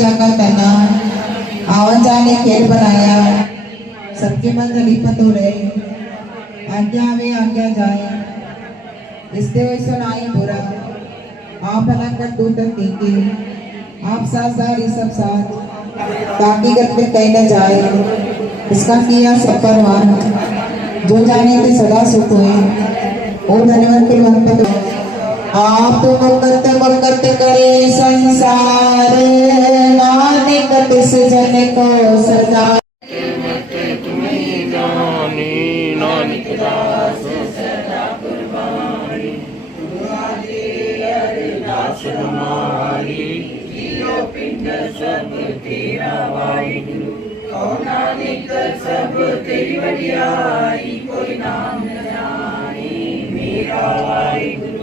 जाकर तना आवन जाने खेल बनाया, सबके मन दलीपत हो रहे, आज्ञा वे आज्ञा जाए, इससे वही सुनाई बुरा, आप अलग कर दो तीखे, आप साथ सारी सब साथ, बाकी घर पे कहीं न जाए, इसका किया सब परवान, जो जाने के सदा सुख हुए, और धन्यवाद के मन पर आप मुक्त करे संसार, नानक तिस जन को सदा तुम्हें जानी, नानक दास सदा कुर्बानी, अरदास हमारी जियो पिंड सब तेरा वाहिगुरु, नानक सब तेरी वडियाई, कोई नाम न जाने मेरा Waheguru.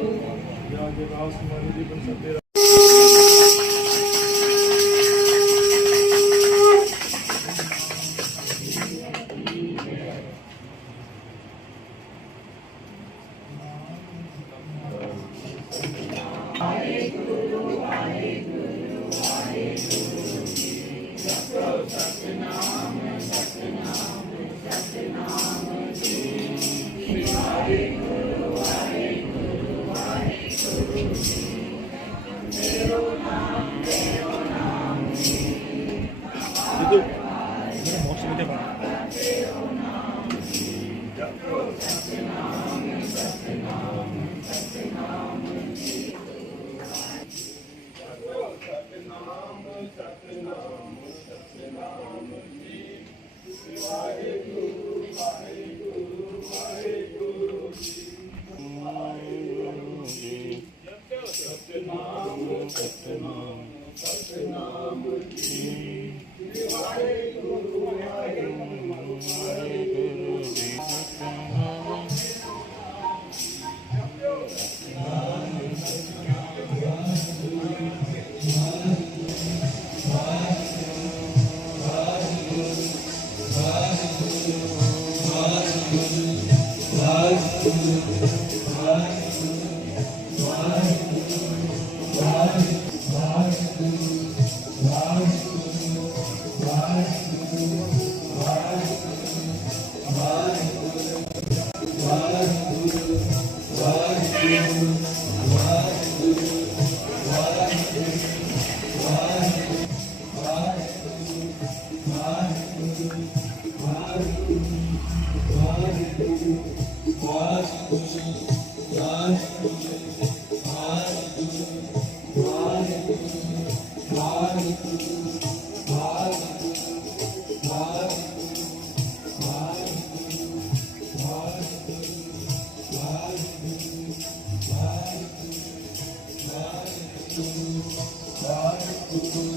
Connected.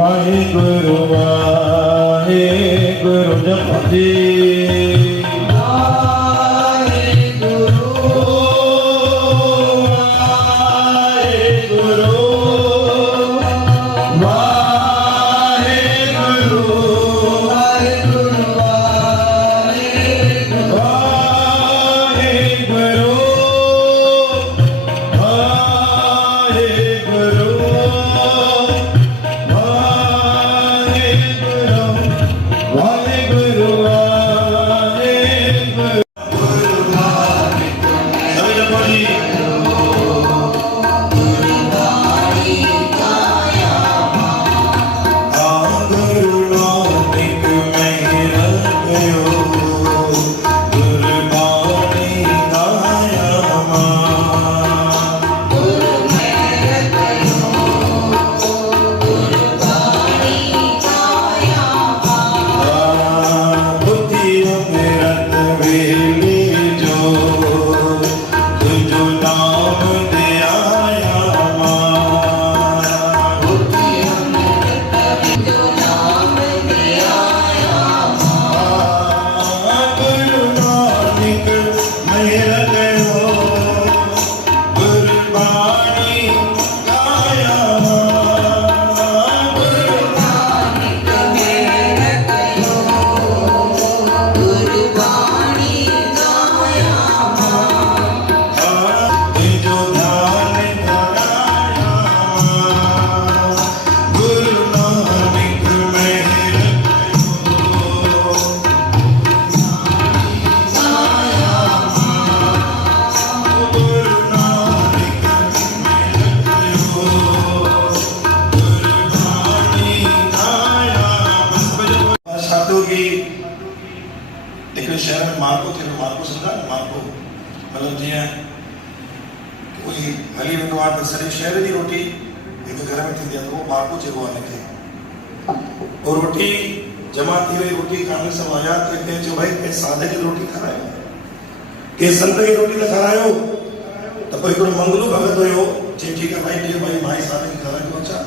Waheguru Waheguru ਜਪਤੀ Hare Guru मतलब जीअं कोई हली वेंदो आहे त सॼे शहर जी रोटी हिकु घर में थींदी आहे त उहो बापू चइबो आहे हिनखे। पोइ रोटी जमा थी वई, रोटी खाने सभु आया त कंहिं चयो भाई कंहिं साधे खे रोटी खारायो, कंहिं संत खे रोटी त खारायो। त पोइ हिकिड़ो मंगलू भगत हुयो, चई ठीकु आहे भाई ॾियो भाई मां ई साधे खे खाराईंदो अचां।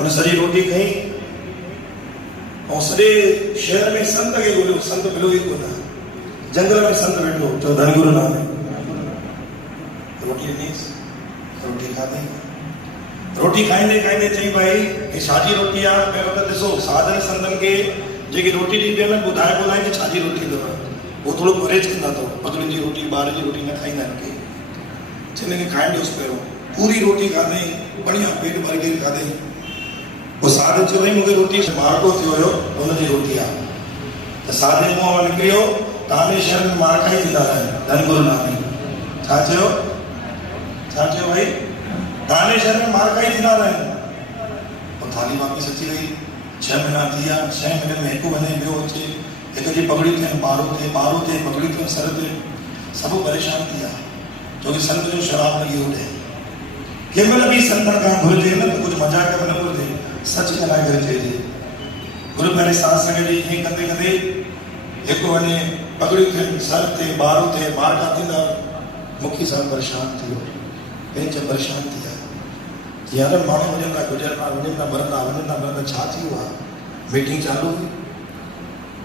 हुन सॼी रोटी खई ऐं सॼे शहर में संत खे ॻोल्हियो, संत मिलियो ई कोन। जंगल में संत वेठो, चयो धनगुरु नानक। रोटी ॾिनीसि, रोटी खाधी। रोटी खाईंदे खाईंदे चई भाई ही छाजी रोटी आहे? पहिरियों त ॾिसो साधन संतनि खे जेकी रोटी ॾींदी आहे न ॿुधाए कोन आहे कि छाजी रोटी अथव, उहो थोरो परहेज कंदा अथव। पगड़ियुनि जी रोटी, ॿार जी रोटी न खाईंदा आहिनि के। चवंदा आहिनि खाइण ॾियोसि पहिरियों। पूरी रोटी खाधई, बढ़िया पेट भर के खाधई। पोइ साधु चयो भई मूंखे रोटी मारको थियो हुयो, हुनजी रोटी आहे। त साधे मुंहं मां निकिरियो तव्हांजे शहर में मारका ई थींदा आहिनि, धनगुरु नानक। छा चयो? छा चयो भाई? तव्हांजे शहर में मारका ई थींदा आहिनि। पोइ थाली वापसि अची वई। 6 महीना थी विया, 6 महीने में हिकु वञे ॿियो अचे, हिकु जी पगड़ी थियनि, ॿारो थिए पगड़ी थियनि, सर ते सभु परेशान थी विया, छोकी संत जो शराब लॻी वियो ॾे। कंहिं महिल बि संतनि खां घुरिजे न त कुझु मज़ाक में न घुरिजे, सच ॻाल्हाए करे चइजे। गुरु पहिरीं सत्संग जी ईअं कंदे कंदे हिकु वञे, पगड़ियूं थियनि, सर ते ॿारो थिए, मारका थींदा। मुखी साहिब परेशान थी वियो, पंहिंज परेशान थी विया। यार माण्हू वञनि था गुजरता, वञनि था मरंदा, छा थी वियो आहे? मीटिंग चालू हुई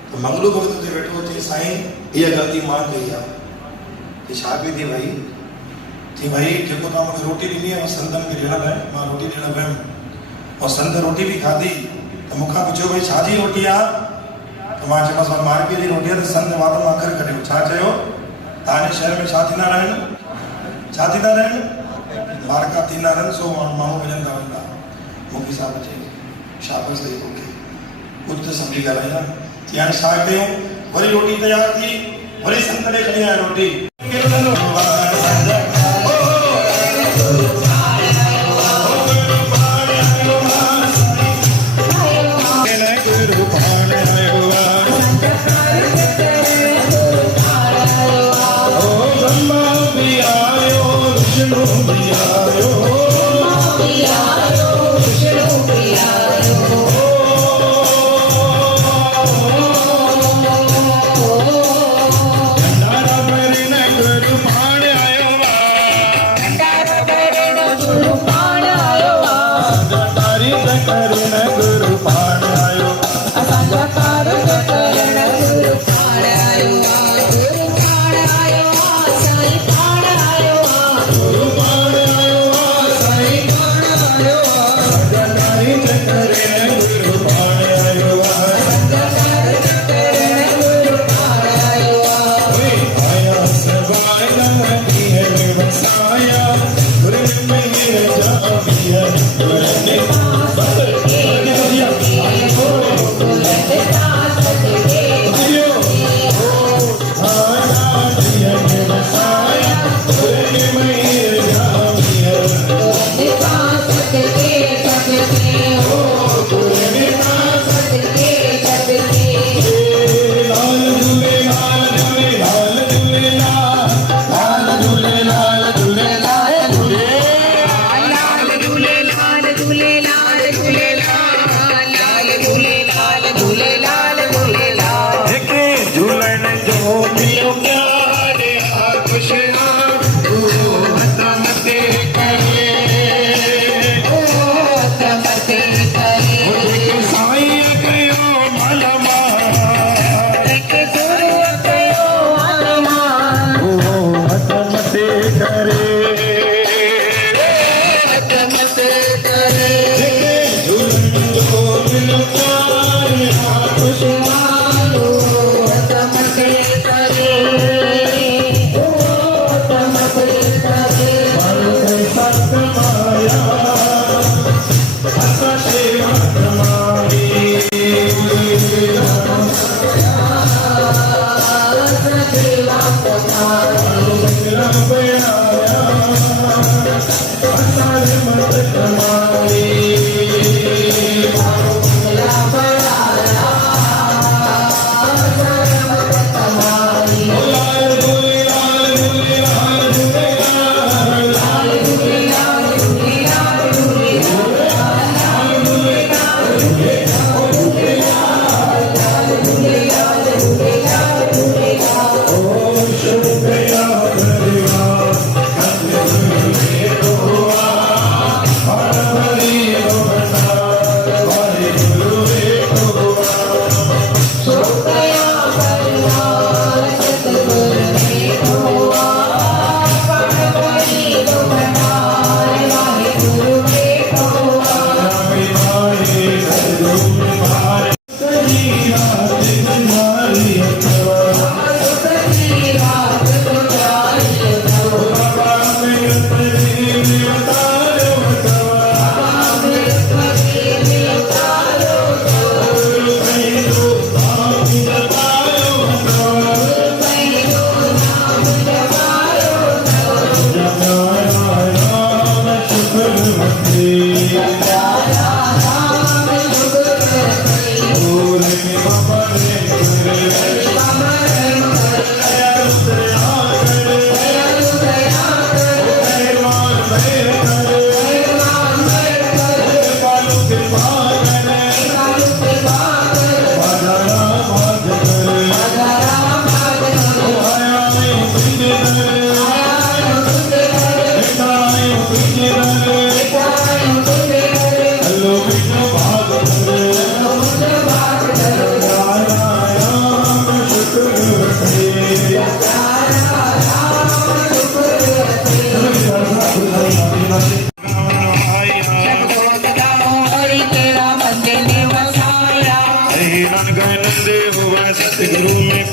त मंगलू भगत ते वेठो अचे, साईं इहा ग़लती मां कई आहे। कि छा कई थी भाई? थी भाई जेको तव्हां मूंखे रोटी ॾिनी आहे संतनि खे ॾियण लाइ, मां रोटी ॾियण वियुमि ऐं संत रोटी बि खाधी। त मूंखां पुछियो भाई छाजी रोटी आहे? त मां चयोमांसि मां मारके जी रोटी आहे। त संत वात मां अखर कढियो। छा चयो? तव्हांजे शहर में छा थींदा रहनि? छा थींदा रहनि? मारका थींदा रहनि, सो माण्हू वञनि था वञंदा। मुखी साहिब चई शाबाश ॾेई तोखे, कुझु त सम्झी ॻाल्हाईंदा। कि हाणे छा कयूं? वरी रोटी तयारु थी, वरी संत ॾे खणी आया रोटी। Hare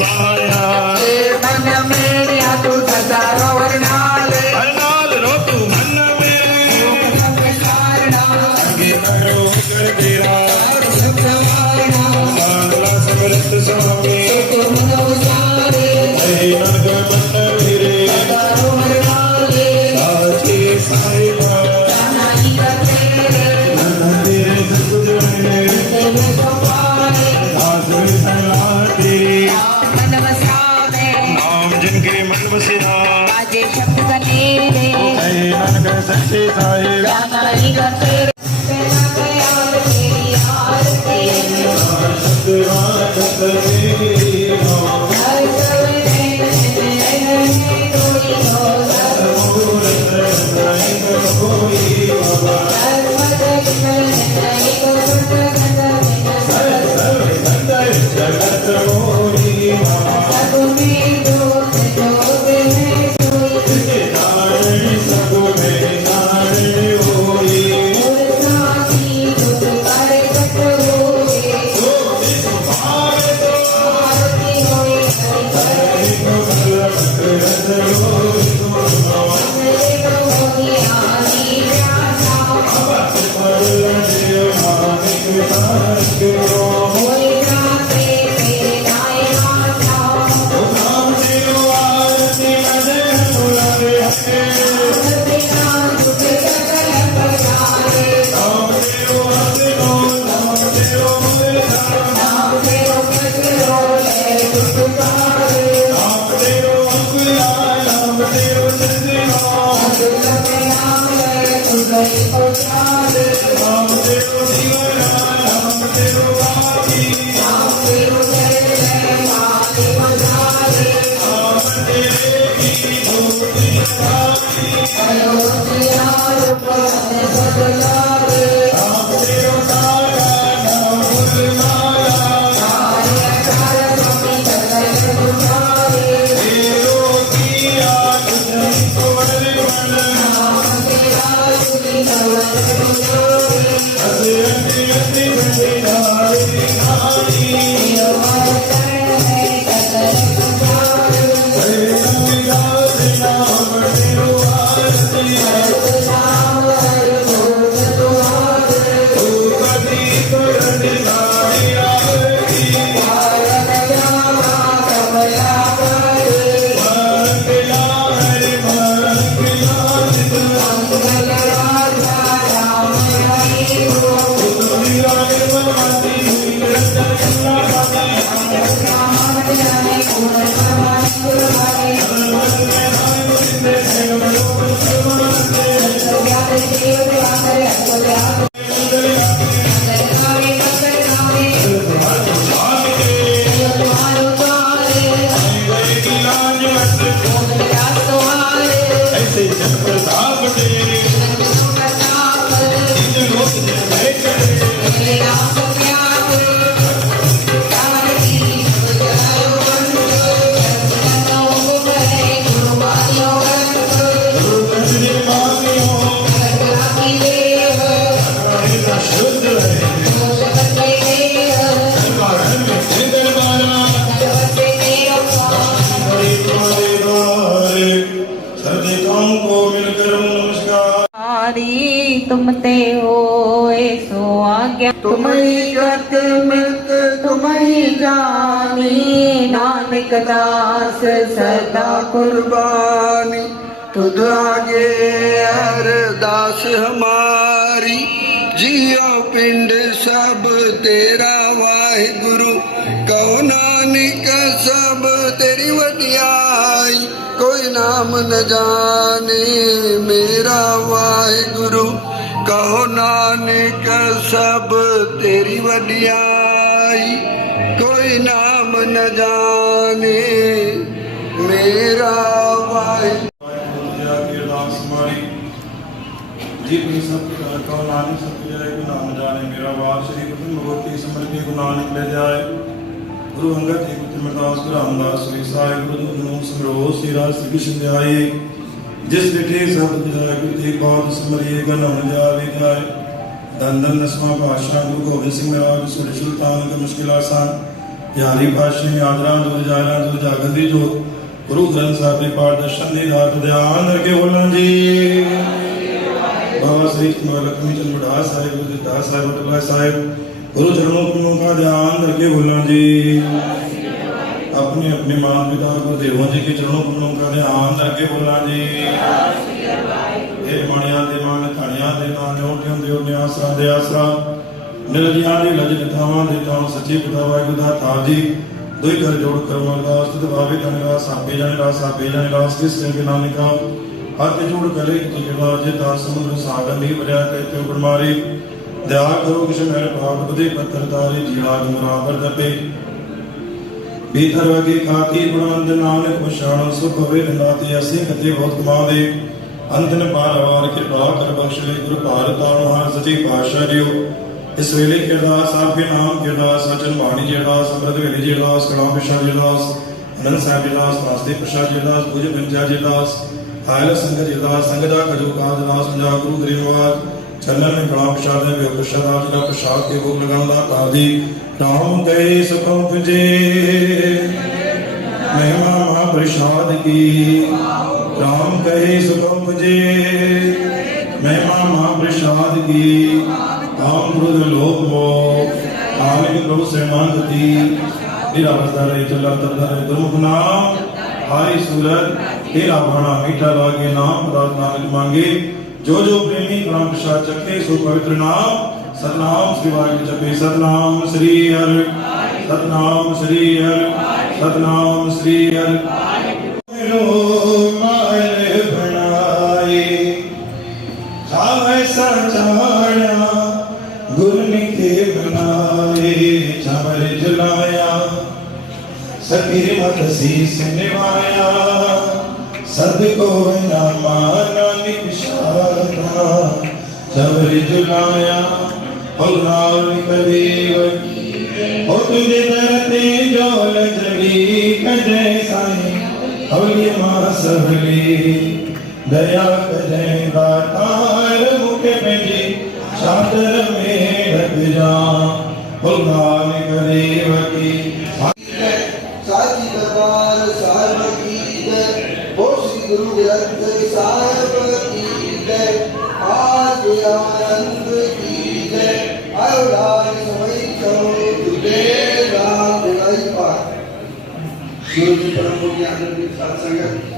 पाया मन मेरिया तू सदा रोवरनाले नाल रो तू मन मेरे अगे करो कर तेरा मानला समरत स्वामी नग मन मेरे साचे साहिबा तेरे सकुद मेरे दास सला तेरी नाम जिनके मन बसिया नग सच्चे साहिब तुमते होए सो आज्ञा तुम्हारी गत मिलत तुम्हारी जानी नानक दास सदा कुर्बानी तुझ आगे अरदास हमारी जियो पिंड सब तेरा वाहिगुरु कहो नानक सब तेरी वडियाई कोई नाम न जाने मेरा वाहिगुरु कहो नानक सब तेरी वडियाई कोई नाम न जाने मेरा वाहिगुरु जी सब कहो नानक सब जाए को नाम जाने मेरा वार श्री गुरु भगवती समृद्धि को नानक ले जाए गुरु अंगद जी गुरु मरदास गुरु रामदास श्री साहिब गुरु ਨੂੰ ਸਮਰੋ ਸਿਰਾ ਸਿਵ ਸੰਧਿਆਏ ਜਿਸ ਵਿਠੇ ਸਭ ਜਾਏ ਗੁਰੂ ਤੇ ਬਾਦ ਸਮਰੀਏ ਗਨ ਹੁਣ ਜਾਵੇ ਜਾਏ ਦੰਦਨ ਦਸਵਾਂ ਪਾਤਸ਼ਾਹ ਗੁਰੂ ਗੋਬਿੰਦ ਸਿੰਘ ਮਹਾਰਾਜ ਸੁਰ ਸੁਲਤਾਨ ਦਾ ਮੁਸ਼ਕਿਲ ਆਸਾਨ ਯਾਰੀ ਪਾਸ਼ੇ ਆਦਰਾਂ ਦੂਰ ਜਾਰਾਂ ਦੂਰ ਜਾਗਣ ਦੀ ਜੋਤ ਗੁਰੂ ਗ੍ਰੰਥ ਸਾਹਿਬ ਦੇ ਪਾਠ ਦਰਸ਼ਨ ਦੀ ਰਾਤ ਧਿਆਨ ਕਰਕੇ ਬੋਲਾਂ ਜੀ। ਬਾਬਾ ਸ੍ਰੀ ਕੁਮਾਰ ਲక్ష్ਮੀ ਚੰਦ ਬੜਾ ਸਾਹਿਬ ਗੁਰੂ ਦਾਸ ਸਾਹਿਬ ਬਟਲਾ ਸਾਹਿਬ गुरु चरणों का ध्यान करके बोलना जी। अपने अपने माता पिता गुरुदेवों जी के चरणों का ध्यान करके बोलना जी। मणिया दे मन धनिया दे नाम ओठियों दे ओने आसरा दे आसरा निरजिया दे लज कथावां दे तां सच्चे पिता वाहिगुरू दा तार जी। दुई घर जोड़ कर अरदास तुद भावे धनवा सापे जाने रास किस के नानका हाथ जोड़ करे जिगवा जे दास समुद्र सागर नी भरिया कहते उपर मारी दया करो किश मेरे पाप बदे पत्थर तारे जिया गुमरावर दपे भीतर वगे खाती गुणवंत नानक पछाण सुख होवे रंगाते ऐसे कते बहुत कमा दे अंत न पार कृपा कर बख्श ले गुरु भारत हार सच्चे पातशाह जियो। इस वेले के अरदास आपके नाम के अरदास वचन बाणी जी अरदास अमृत वेले जी अरदास कला प्रसाद जी अरदास अनंद साहिब जी अरदास वासुदेव प्रसाद जी अरदास पूज पंचा जी अरदास आयल संगत जी अरदास संगत का खजू का अरदास पंजाब गुरु गरीबवाद चंदन में कला प्रसाद है वे प्रसाद आज का प्रसाद के भोग लगाना कादी राम गए सुखम तुझे महिमा महाप्रसाद की राम गए सुखम तुझे महिमा महाप्रसाद की काम क्रोध लोभ मोह कालिक प्रभु से मांगती तेरा बसता रहे चला तरता रहे दुर्मुख नाम हाय सूरत तेरा भाना मीठा लागे नाम पदार्थ नानक मांगे जो जो प्रेमी कलाम प्रसाद चखे सो पवित्र नाम सतनाम श्री वाहिगुरू जपे सतनाम श्री हर सतनाम श्री हर सतनाम श्री हर माल बनाए खावे सचाड़ा गुर निखे बनाए छावर जलाया सकीर मत शीस निभाया सद को न माना निशाता जबरी जुलाया और नाल करीब हो तुझे दरते जो लजरी कजे साई हवली मां सहली दया कजे दातार मुके पेजी चादर में ढक जा और नाल करीब की साची दरबार साहिब की जय हो श्री गुरु ग्रंथ साहिब की जय आज आनंद की जय आयो राज समय करो तुझे राम दिलाई पार गुरु जी परम पूज्य आदरणीय साथ संगत